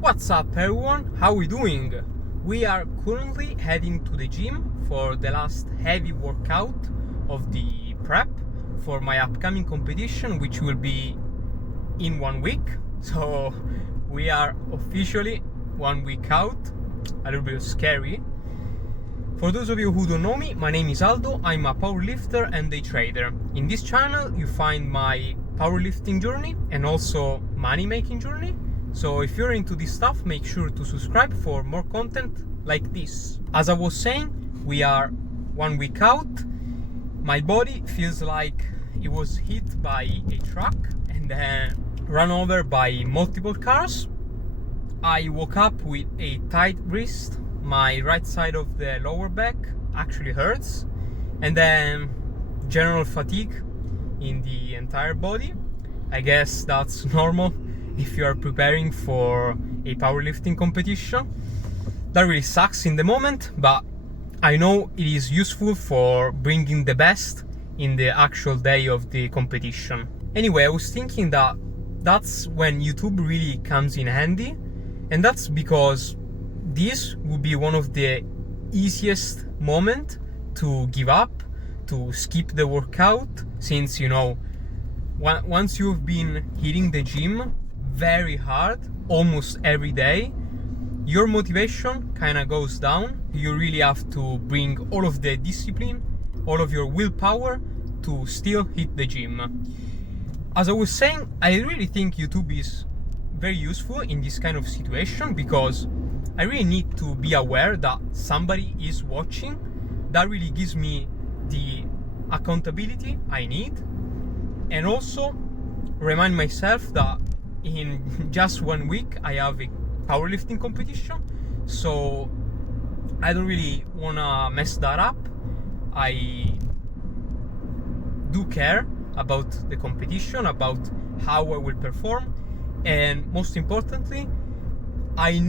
What's up everyone, how we doing? We are currently heading to the gym for the last heavy workout of the prep for my upcoming competition, which will be in 1 week. So we are officially 1 week out, a little bit scary. For those of you who don't know me, my name is Aldo, I'm a powerlifter and day trader. In this channel you find my powerlifting journey and also money making journey. So if you're into this stuff, make sure to subscribe for more content like this. As I was saying, we are 1 week out. My body feels like it was hit by a truck and then run over by multiple cars. I woke up with a tight wrist. My right side of the lower back actually hurts, and then general fatigue in the entire body. I guess that's normal if you are preparing for a powerlifting competition. That really sucks in the moment, but I know it is useful for bringing the best in the actual day of the competition. Anyway, I was thinking that that's when YouTube really comes in handy, and that's because this would be one of the easiest moment to give up, to skip the workout, since you know, once you've been hitting the gym very hard almost every day, your motivation kind of goes down. You really have to bring all of the discipline, all of your willpower to still hit the gym. As I was saying, I really think YouTube is very useful in this kind of situation because I really need to be aware that somebody is watching. That really gives me the accountability I need, and also remind myself that in just 1 week I have a powerlifting competition, so I don't really wanna mess that up. I do care about the competition, about how I will perform, and most importantly, I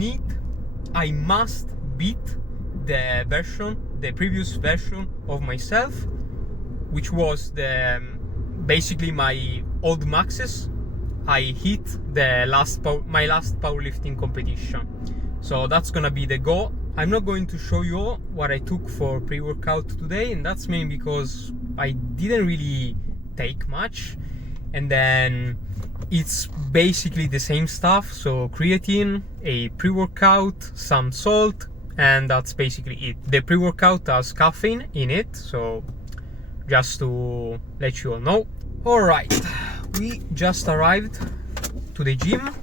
must beat the previous version of myself, which was basically my old maxes I hit my last powerlifting competition. So that's gonna be the goal. I'm not going to show you all what I took for pre-workout today, and that's mainly because I didn't really take much, and then it's basically the same stuff. So creatine, a pre-workout, some salt, and that's basically it. The pre-workout has caffeine in it, so just to let you all know. Alright, we just arrived to the gym.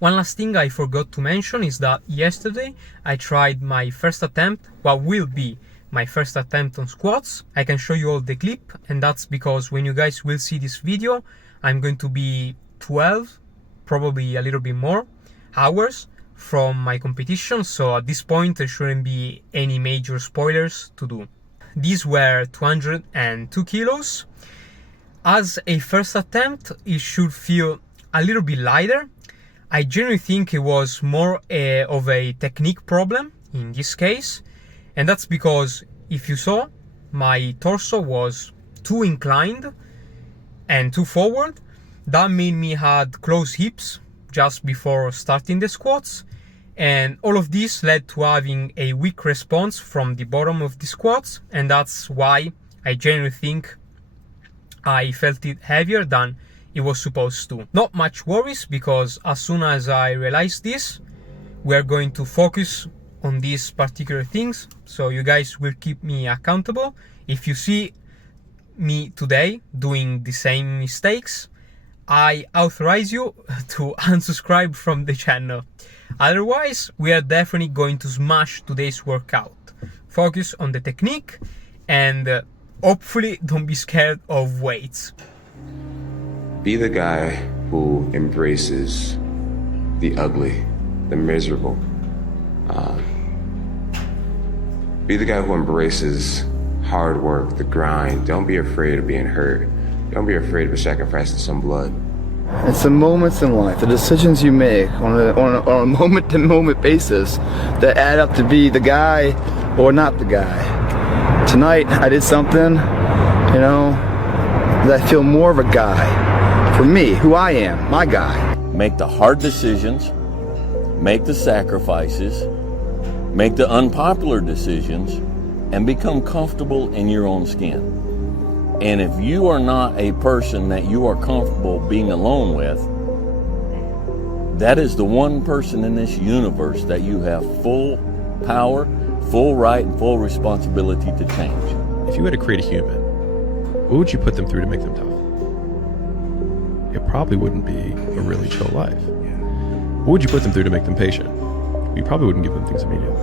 One last thing I forgot to mention is that yesterday I tried my first attempt, what will be my first attempt on squats. I can show you all the clip, and that's because when you guys will see this video, I'm going to be 12, probably a little bit more, hours from my competition, so at this point there shouldn't be any major spoilers to do. These were 202 kilos. As a first attempt, it should feel a little bit lighter. I generally think it was more of a technique problem in this case, and that's because if you saw, my torso was too inclined and too forward. That made me had closed hips just before starting the squats, and all of this led to having a weak response from the bottom of the squats, and that's why I generally think I felt it heavier than it was supposed to. Not much worries, because as soon as I realized this, we are going to focus on these particular things, so you guys will keep me accountable. If you see me today doing the same mistakes, I authorize you to unsubscribe from the channel. Otherwise, we are definitely going to smash today's workout. Focus on the technique, and hopefully don't be scared of weights. Be the guy who embraces the ugly, the miserable. Be the guy who embraces hard work, the grind. Don't be afraid of being hurt. Don't be afraid of sacrificing some blood. It's the moments in life, the decisions you make on a moment-to-moment basis that add up to be the guy or not the guy. Tonight, I did something, you know, that I feel more of a guy. For me, who I am, my guy. Make the hard decisions make the sacrifices, make the unpopular decisions, and become comfortable in your own skin. And if you are not a person that you are comfortable being alone with, that is the one person in this universe that you have full power, full right, and full responsibility to change. If you had to create a human, what would you put them through to make them tough? It probably wouldn't be a really chill life. What would you put them through to make them patient? You probably wouldn't give them things immediately.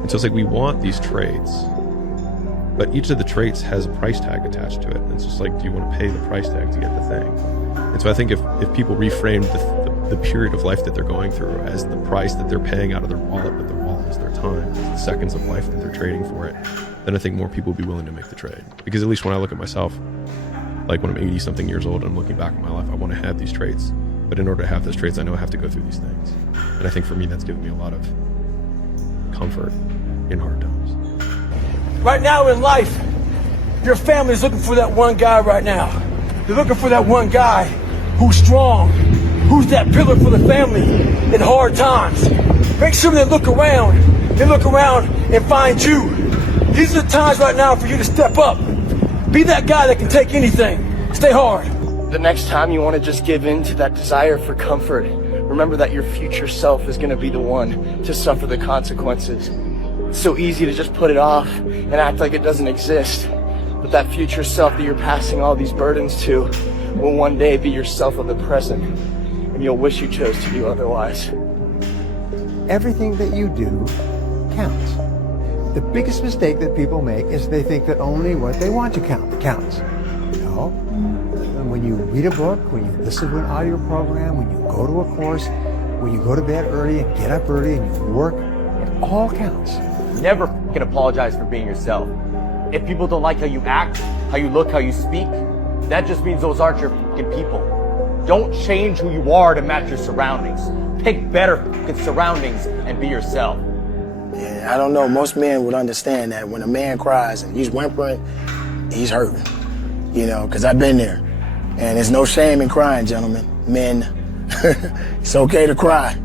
And so it's like we want these traits, but each of the traits has a price tag attached to it. And it's just like, do you want to pay the price tag to get the thing? And so I think if people reframed the period of life that they're going through as the price that they're paying out of their wallet, but their wallet is their time, it's the seconds of life that they're trading for it, then I think more people would be willing to make the trade. Because at least when I look at myself, like when I'm 80 something years old and I'm looking back on my life, I want to have these traits. But in order to have those traits, I know I have to go through these things. And I think for me, that's given me a lot of comfort in hard times. Right now in life, your family is looking for that one guy right now. They're looking for that one guy who's strong, who's that pillar for the family in hard times. Make sure they look around and find you. These are the times right now for you to step up. Be that guy that can take anything. Stay hard. The next time you want to just give in to that desire for comfort, remember that your future self is going to be the one to suffer the consequences. It's so easy to just put it off and act like it doesn't exist. But that future self that you're passing all these burdens to will one day be yourself of the present. And you'll wish you chose to do otherwise. Everything that you do counts. The biggest mistake that people make is they think that only what they want to count counts. No. When you read a book, when you listen to an audio program, when you go to a course, when you go to bed early and get up early and you work, it all counts. Never fucking apologize for being yourself. If people don't like how you act, how you look, how you speak, that just means those aren't your fucking people. Don't change who you are to match your surroundings. Pick better fucking surroundings and be yourself. Yeah, I don't know. Most men would understand that when a man cries and he's whimpering, he's hurting. You know, because I've been there. And there's no shame in crying, gentlemen. Men, it's okay to cry.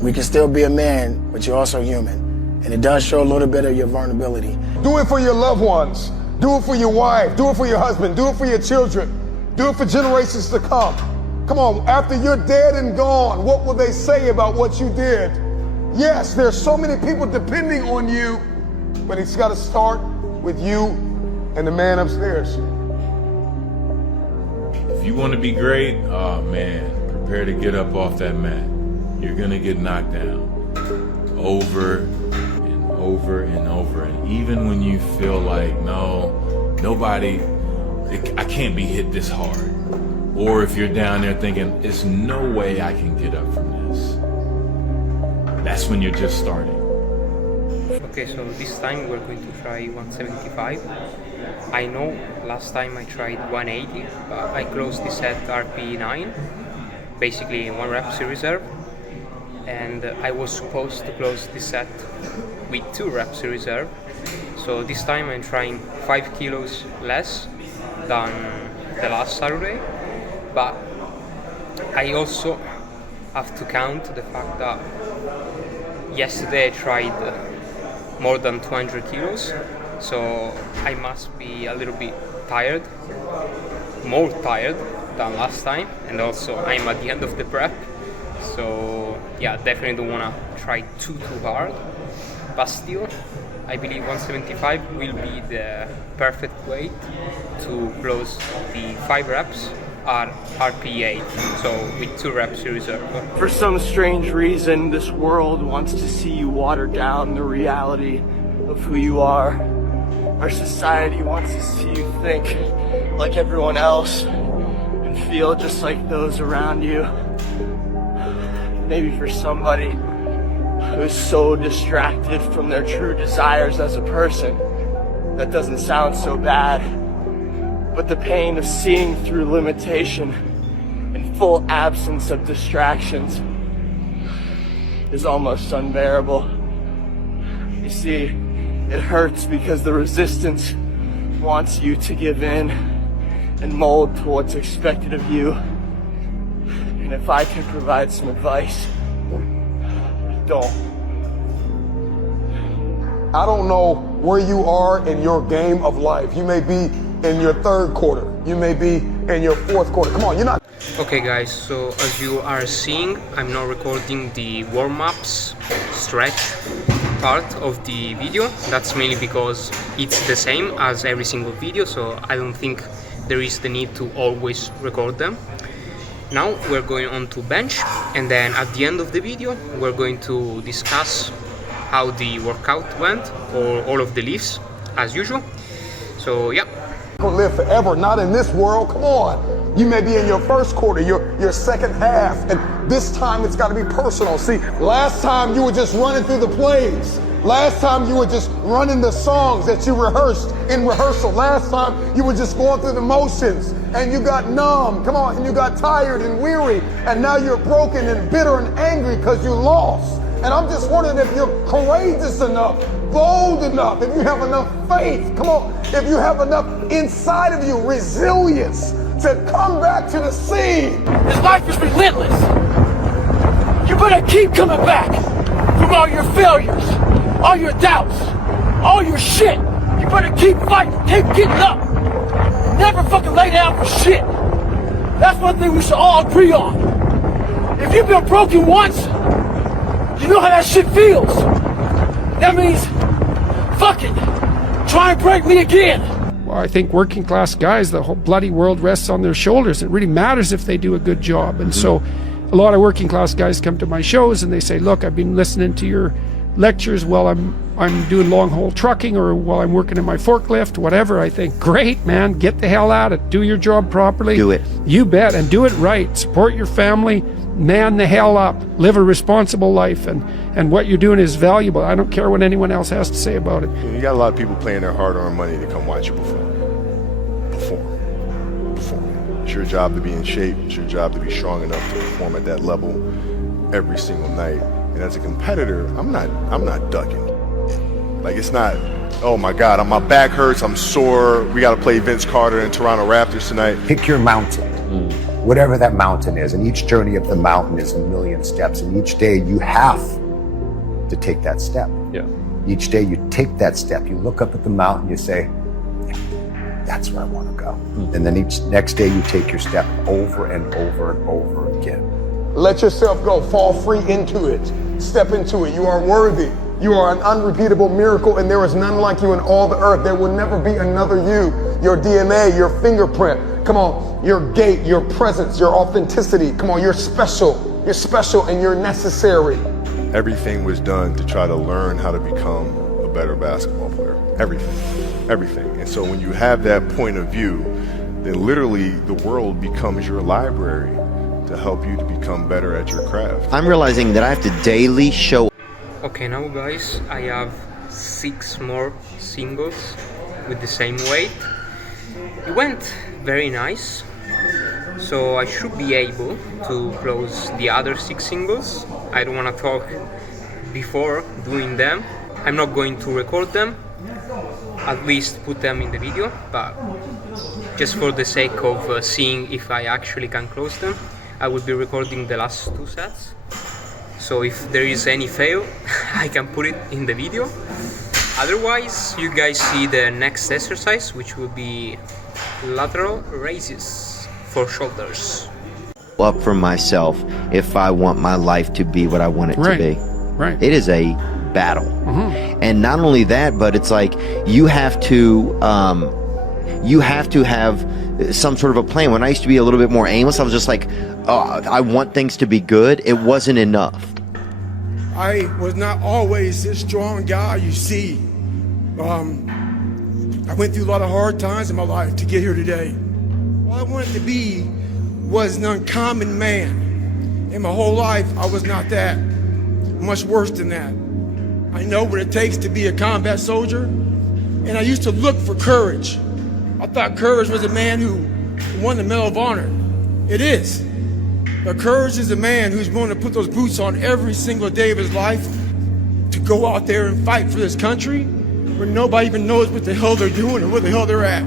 We can still be a man, but you're also human. And it does show a little bit of your vulnerability. Do it for your loved ones. Do it for your wife. Do it for your husband. Do it for your children. Do it for generations to come. Come on, after you're dead and gone, what will they say about what you did? Yes, there's so many people depending on you, but it's got to start with you and the man upstairs. If you want to be great, oh man, prepare to get up off that mat. You're gonna get knocked down over and over and over. And even when you feel like, I can't be hit this hard. Or if you're down there thinking, there's no way I can get up from this. That's when you're just starting. Okay, so this time we're going to try 175. I know last time I tried 180, but I closed this at RP 9, basically 1 rep reserve. And I was supposed to close this set with 2 reps reserve. So this time I'm trying 5 kilos less than the last Saturday. But I also have to count the fact that yesterday I tried more than 200 kilos, so I must be a little bit tired, more tired than last time, and also I'm at the end of the prep, so yeah, definitely don't want to try too hard, but still I believe 175 will be the perfect weight to close the 5 reps at RP8, so with 2 reps in reserve. For some strange reason, this world wants to see you water down the reality of who you are. Our society wants to see you think like everyone else and feel just like those around you. Maybe for somebody who's so distracted from their true desires as a person, that doesn't sound so bad. But the pain of seeing through limitation and full absence of distractions is almost unbearable. You see, it hurts because the resistance wants you to give in and mold to what's expected of you. And if I can provide some advice, adult. I don't know where you are in your game of life. You may be in your third quarter. You may be in your fourth quarter. Come on, you're not. Okay guys, so as you are seeing, I'm not recording the warm-ups stretch part of the video. That's mainly because it's the same as every single video, so I don't think there is the need to always record them. Now we're going on to bench, and then at the end of the video we're going to discuss how the workout went, or all of the lifts as usual. So yeah. Live forever, not in this world. Come on. You may be in your first quarter, your second half, and this time it's got to be personal. See, last time you were just running through the plays. Last time you were just running the songs that you rehearsed in rehearsal. Last time you were just going through the motions and you got numb. Come on, and you got tired and weary, and now you're broken and bitter and angry because you lost. And I'm just wondering if you're courageous enough, bold enough, if you have enough faith, come on, if you have enough inside of you resilience to come back to the scene. This life is relentless. You better keep coming back from all your failures, all your doubts, all your shit. You better keep fighting, keep getting up. Never fucking lay down for shit. That's one thing we should all agree on. If you've been broken once, you know how that shit feels. That means, fuck it, try and break me again. Well, I think working class guys, the whole bloody world rests on their shoulders. It really matters if they do a good job. And so a lot of working class guys come to my shows and they say, look, I've been listening to your lectures while I'm doing long haul trucking, or while I'm working in my forklift, whatever. I think, great, man, get the hell at it. Do your job properly. Do it. You bet, and do it right. Support your family. Man the hell up, live a responsible life, and what you're doing is valuable. I don't care what anyone else has to say about it. You got a lot of people paying their hard-earned money to come watch you perform. It's your job to be in shape. It's your job to be strong enough to perform at that level every single night. And as a competitor, I'm not ducking. Like, it's not, oh my God, my back hurts, I'm sore, we got to play Vince Carter and Toronto Raptors tonight. Pick your mountain. Whatever that mountain is, and each journey of the mountain is 1,000,000 steps, and each day you have to take that step. Yeah. Each day you take that step, you look up at the mountain, you say, yeah, that's where I want to go. And then each next day you take your step over and over and over again. Let yourself go, fall free into it, step into it. You are worthy. You are an unrepeatable miracle, and there is none like you in all the earth. There will never be another you. Your DNA, your fingerprint, come on, your gait, your presence, your authenticity. Come on, you're special and you're necessary. Everything was done to try to learn how to become a better basketball player. Everything. And so when you have that point of view, then literally the world becomes your library to help you to become better at your craft. I'm realizing that I have to daily show. Okay, now guys, I have 6 more singles with the same weight. It went very nice, so I should be able to close the other 6 singles. I don't want to talk before doing them. I'm not going to record them, at least put them in the video, but just for the sake of seeing if I actually can close them, I will be recording the last 2 sets. So if there is any fail, I can put it in the video. Otherwise, you guys see the next exercise, which will be lateral raises for shoulders. Up for myself if I want my life to be what I want it to be. Right. It is a battle. And not only that, but it's like you have to have some sort of a plan. When I used to be a little bit more aimless, I was just like, oh, I want things to be good. It wasn't enough. I was not always this strong guy you see. I went through a lot of hard times in my life to get here today. All I wanted to be was an uncommon man. In my whole life, I was not that. Much worse than that. I know what it takes to be a combat soldier, and I used to look for courage. I thought courage was a man who won the Medal of Honor. It is. But courage is a man who's willing to put those boots on every single day of his life to go out there and fight for this country where nobody even knows what the hell they're doing or where the hell they're at.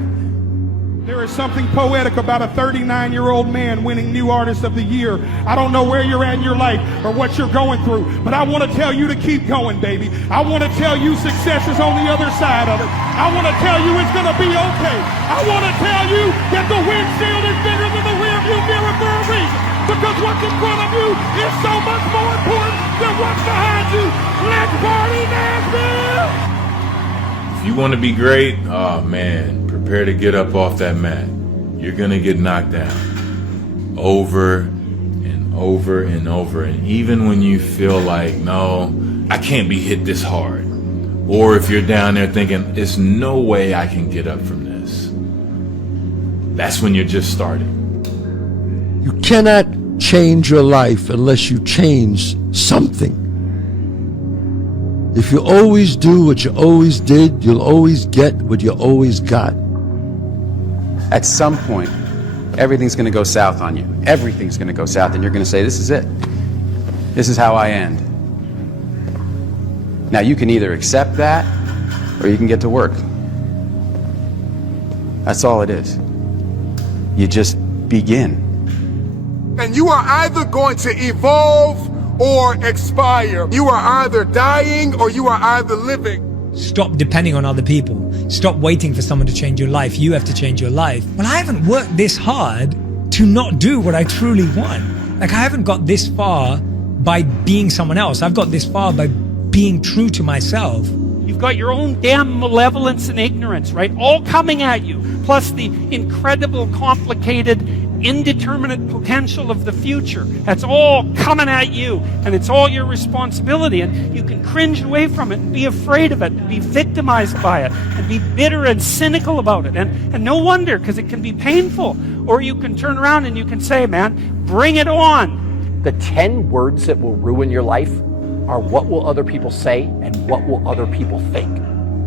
There is something poetic about a 39-year-old man winning New Artist of the Year. I don't know where you're at in your life or what you're going through, but I want to tell you to keep going, baby. I want to tell you success is on the other side of it. I want to tell you it's going to be okay. I want to tell you that the windshield is bigger than the rearview mirror for a reason, because what's in front of you is so much more important than what's behind you. Let's party, Nashville! If you want to be great, oh man, prepare to get up off that mat. You're gonna get knocked down over and over and over. And even when you feel like, no, I can't be hit this hard. Or if you're down there thinking, there's no way I can get up from this. That's when you're just starting. You cannot change your life unless you change something. If you always do what you always did, you'll always get what you always got. At some point, everything's going to go south on you. Everything's going to go south, and you're going to say, this is it. This is how I end. Now, you can either accept that, or you can get to work. That's all it is. You just begin. And you are either going to evolve or expire. You are either dying or you are either living. Stop depending on other people. Stop waiting for someone to change your life. You have to change your life. Well, I haven't worked this hard to not do what I truly want. Like, I haven't got this far by being someone else. I've got this far by being true to myself. You've got your own damn malevolence and ignorance, right? All coming at you. Plus the incredible, complicated, indeterminate potential of the future. That's all coming at you, and it's all your responsibility, and you can cringe away from it and be afraid of it and be victimized by it and be bitter and cynical about it, and no wonder, because it can be painful. Or you can turn around and you can say, man, bring it on. The 10 words that will ruin your life are what will other people say and what will other people think.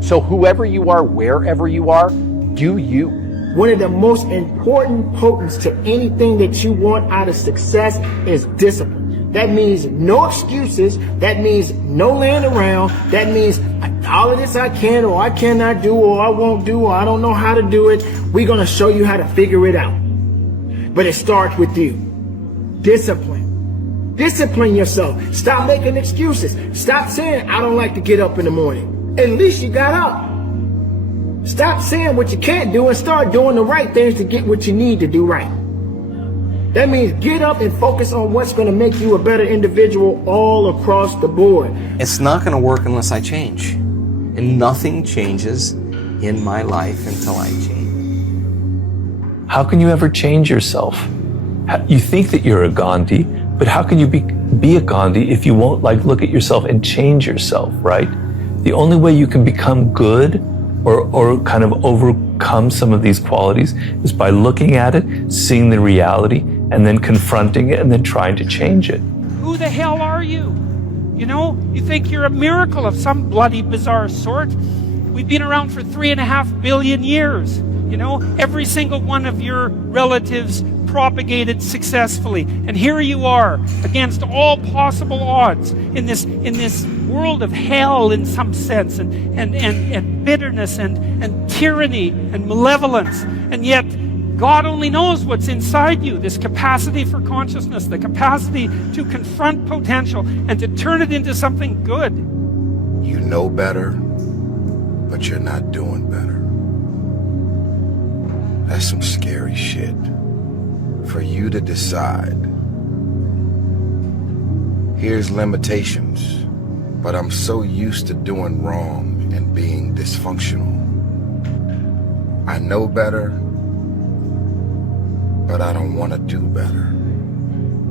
So whoever you are, wherever you are, do you. One of the most important potents to anything that you want out of success is discipline. That means no excuses. That means no laying around. That means all of this I can or I cannot do or I won't do or I don't know how to do it. We're going to show you how to figure it out. But it starts with you. Discipline. Discipline yourself. Stop making excuses. Stop saying, I don't like to get up in the morning. At least you got up. Stop saying what you can't do and start doing the right things to get what you need to do right. That means get up and focus on what's going to make you a better individual all across the board. It's not going to work unless I change. And nothing changes in my life until I change. How can you ever change yourself? You think that you're a Gandhi, but how can you be a Gandhi if you won't look at yourself and change yourself, right? The only way you can become good or kind of overcome some of these qualities is by looking at it, seeing the reality, and then confronting it, and then trying to change it. Who the hell are you? You know, you think you're a miracle of some bloody bizarre sort. We've been around for 3.5 billion years. You know, every single one of your relatives propagated successfully, and here you are against all possible odds in this world of hell in some sense, and bitterness and tyranny and malevolence, and yet God only knows what's inside you, this capacity for consciousness, the capacity to confront potential and to turn it into something good. You know better, but you're not doing better. That's some scary shit. For you to decide. Here's limitations, but I'm so used to doing wrong and being dysfunctional. I know better, but I don't want to do better.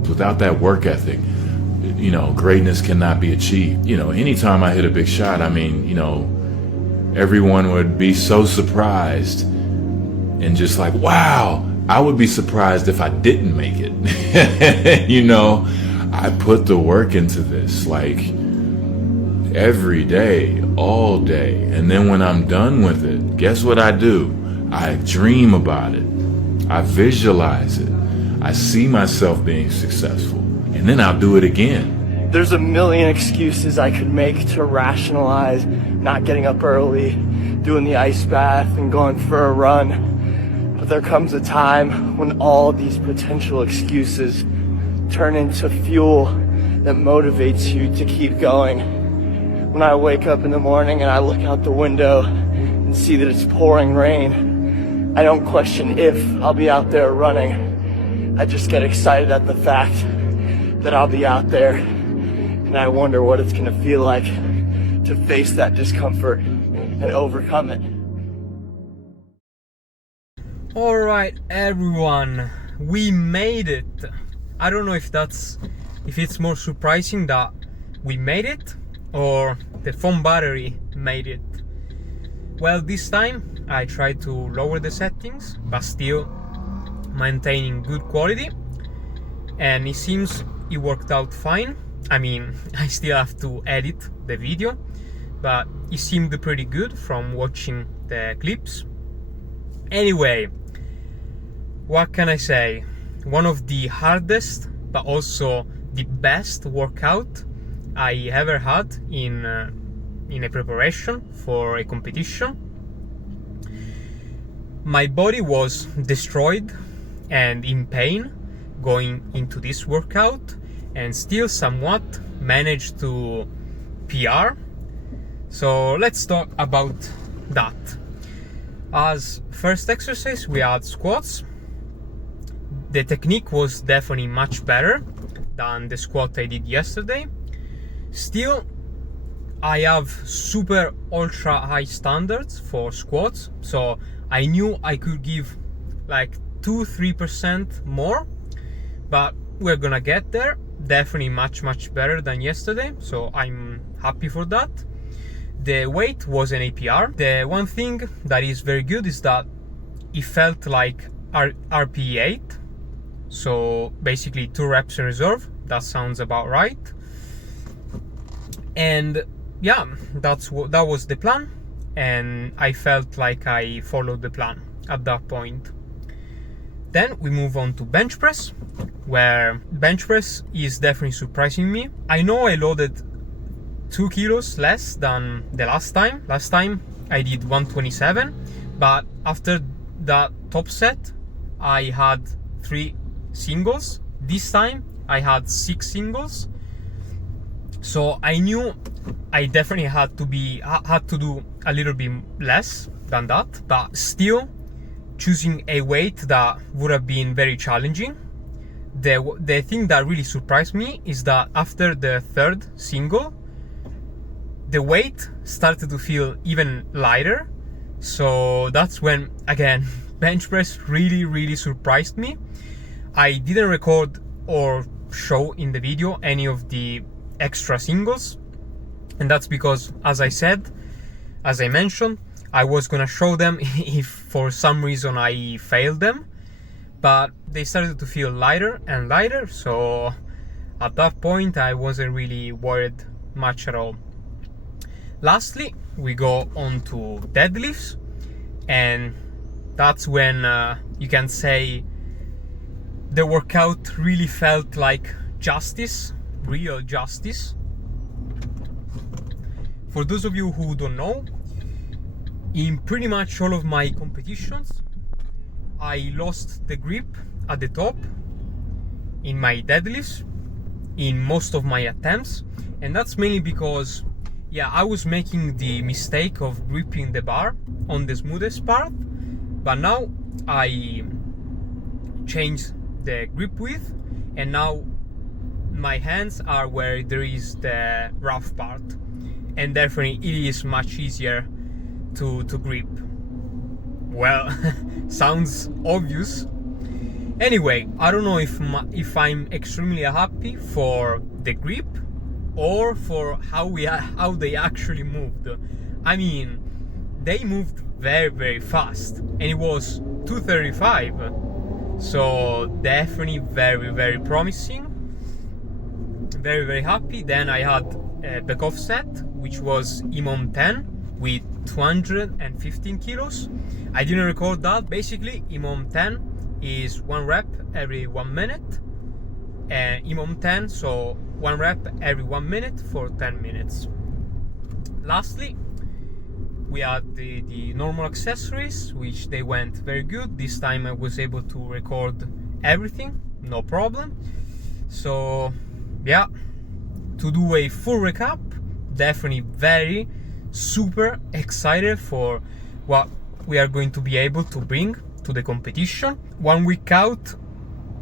Without that work ethic, you know, greatness cannot be achieved. You know, anytime I hit a big shot, I mean, you know, everyone would be so surprised and just like, wow. I would be surprised if I didn't make it. You know, I put the work into this like every day, all day. And then when I'm done with it, guess what I do? I dream about it. I visualize it. I see myself being successful. And then I'll do it again. There's a million excuses I could make to rationalize not getting up early, doing the ice bath and going for a run. But there comes a time when all these potential excuses turn into fuel that motivates you to keep going. When I wake up in the morning and I look out the window and see that it's pouring rain, I don't question if I'll be out there running. I just get excited at the fact that I'll be out there, and I wonder what it's gonna feel like to face that discomfort and overcome it. Alright everyone, we made it. I don't know if it's more surprising that we made it or the phone battery made it. Well, this time I tried to lower the settings, but still maintaining good quality, and it seems it worked out fine. I mean, I still have to edit the video, but it seemed pretty good from watching the clips. Anyway, what can I say? One of the hardest but also the best workout I ever had in a preparation for a competition. My body was destroyed and in pain going into this workout, and still somewhat managed to PR. So let's talk about that. As first exercise we had squats. The technique was definitely much better than the squat I did yesterday. Still, I have super ultra high standards for squats, so I knew I could give like 2-3% more, but we're gonna get there. Definitely much better than yesterday, so I'm happy for that. The weight was an APR. The one thing that is very good is that it felt like RPE 8, so basically 2 reps in reserve. That sounds about right. And yeah, that was the plan, and I felt like I followed the plan at that point. Then we move on to bench press, where bench press is definitely surprising me. I know I loaded 2 kilos less than the last time. Last time I did 127, but after that top set I had 3 singles. This time I had 6 singles, so I knew I definitely had to do a little bit less than that, but still choosing a weight that would have been very challenging. The thing that really surprised me is that after the 3rd single, the weight started to feel even lighter. So that's when, again, bench press really surprised me. I didn't record or show in the video any of the extra singles, and that's because, as I mentioned, I was gonna show them if for some reason I failed them, but they started to feel lighter and lighter, so at that point I wasn't really worried much at all. Lastly, we go on to deadlifts, and that's when you can say the workout really felt like justice, real justice. For those of you who don't know, in pretty much all of my competitions, I lost the grip at the top in my deadlifts, in most of my attempts, and that's mainly because, yeah, I was making the mistake of gripping the bar on the smoothest part, but now I changed the grip width, and now my hands are where there is the rough part, and definitely it is much easier to grip. Well, sounds obvious. Anyway, I don't know if I'm extremely happy for the grip or for how they actually moved. I mean, they moved very fast, and it was 235, so definitely very promising. Very happy. Then I had a back off set, which was EMOM 10 with 215 kilos. I didn't record that. Basically, EMOM 10 is 1 rep every 1 minute, and EMOM 10, so 1 rep every 1 minute for 10 minutes. Lastly, we had the normal accessories, which they went very good. This time I was able to record everything, no problem. So yeah, to do a full recap, definitely very super excited for what we are going to be able to bring to the competition. 1 week out,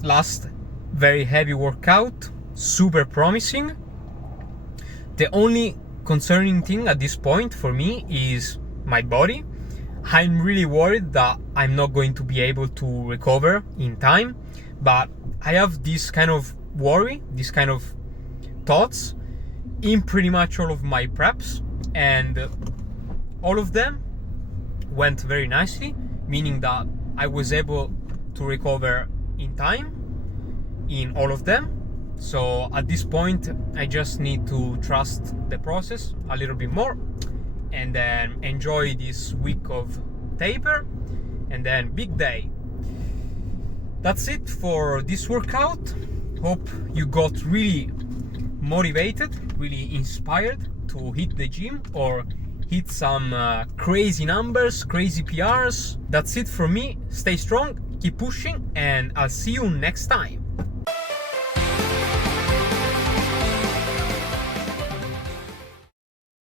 last very heavy workout, super promising. The only concerning thing at this point for me is my body. I'm really worried that I'm not going to be able to recover in time, but I have this kind of worry, this kind of thoughts in pretty much all of my preps, and all of them went very nicely, meaning that I was able to recover in time in all of them. So at this point I just need to trust the process a little bit more, and then enjoy this week of taper, and then big day. That's it for this workout. Hope you got really motivated, really inspired to hit the gym or hit some crazy numbers, crazy PRs. That's it from me. Stay strong, keep pushing, and I'll see you next time.